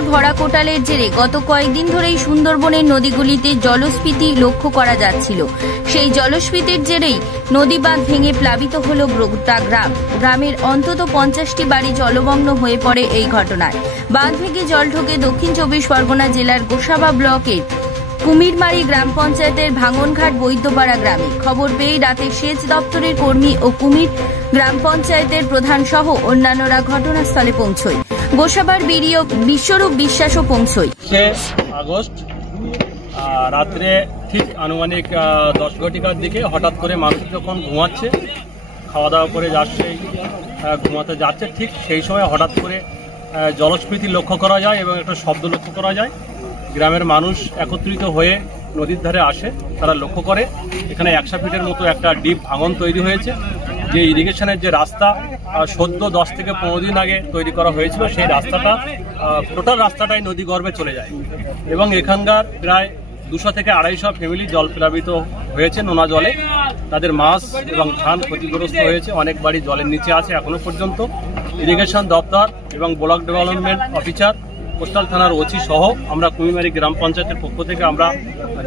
বর্ষার ভরা কোটালের জেরে গত কয়েকদিন ধরেই সুন্দরবনের নদীগুলিতে জলস্ফীতি লক্ষ্য করা যাচ্ছিল। সেই জলস্ফীতির জেরেই নদী বাঁধ ভেঙে প্লাবিত হল গোটা গ্রাম। গ্রামের অন্তত 50টি বাড়ি জলমগ্ন হয়ে পড়ে এই ঘটনায়। বাঁধ ভেঙে জল ঢোকে দক্ষিণ 24 পরগনা জেলার গোসাবা ব্লকের কুমিরমারি গ্রাম পঞ্চায়েতের ভাঙনঘাট বৈদ্যপাড়া গ্রামে। খবর পেয়ে রাতে সেচ দপ্তরের কর্মী ও কুমির গ্রাম পঞ্চায়েতের প্রধান সহ অন্যান্যরা ঘটনাস্থলে পৌঁছয়। গোসাবার বিডিও বিশ্বরূপ বিশ্বাসও পৌঁছয়। আগস্ট রাত্রে ঠিক আনুমানিক 10 ঘটিকার দিকে হঠাৎ করে মানুষ যখন ঘুমাচ্ছে, খাওয়া দাওয়া করে যাচ্ছে, ঘুমাতে যাচ্ছে, ঠিক সেই সময় হঠাৎ করে জলস্ফীতি লক্ষ্য করা যায় এবং একটা শব্দ লক্ষ্য করা যায়। গ্রামের মানুষ একত্রিত হয়ে নদীর ধারে আসে। তারা লক্ষ্য করে এখানে 100 ফিটের মতো একটা ডিপ ভাঙন তৈরি হয়েছে। যে ইরিগেশনের যে রাস্তা সদ্য 10 থেকে 15 দিন আগে তৈরি করা হয়েছিল, সেই রাস্তাটা টোটাল রাস্তাটাই নদী গর্ভে চলে যায় এবং এখানকার প্রায় 200 থেকে 250 ফ্যামিলি জল প্লাবিত হয়েছে নোনা জলে। তাদের মাছ এবং ধান ক্ষতিগ্রস্ত হয়েছে। অনেক বাড়ি জলের নিচে আছে এখনো পর্যন্ত। ইরিগেশন দপ্তর এবং ব্লক ডেভেলপমেন্ট অফিসার, কোস্টাল থানার ওসি সহ আমরা কুমিরমারি গ্রাম পঞ্চায়েতের পক্ষ থেকে আমরা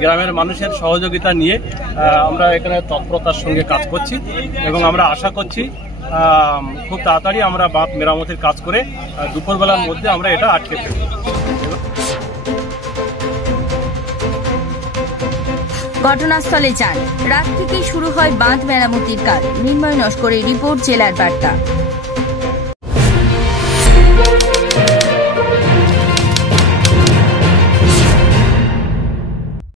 গ্রামের মানুষের সহযোগিতা নিয়ে আমরা এখানে তৎপরতার সঙ্গে কাজ করছি এবং আমরা আশা করছি খুব তাড়াতাড়ি আমরা বাঁধ মেরামতের কাজ করে দুপুরবেলার মধ্যে আমরা এটা আটকে ফেলব। ঘটনাস্থলে যান। রাত থেকেই শুরু হয় বাঁধ মেরামতির কাজ। মৃন্ময় নস্করের রিপোর্ট, জেলার বার্তা।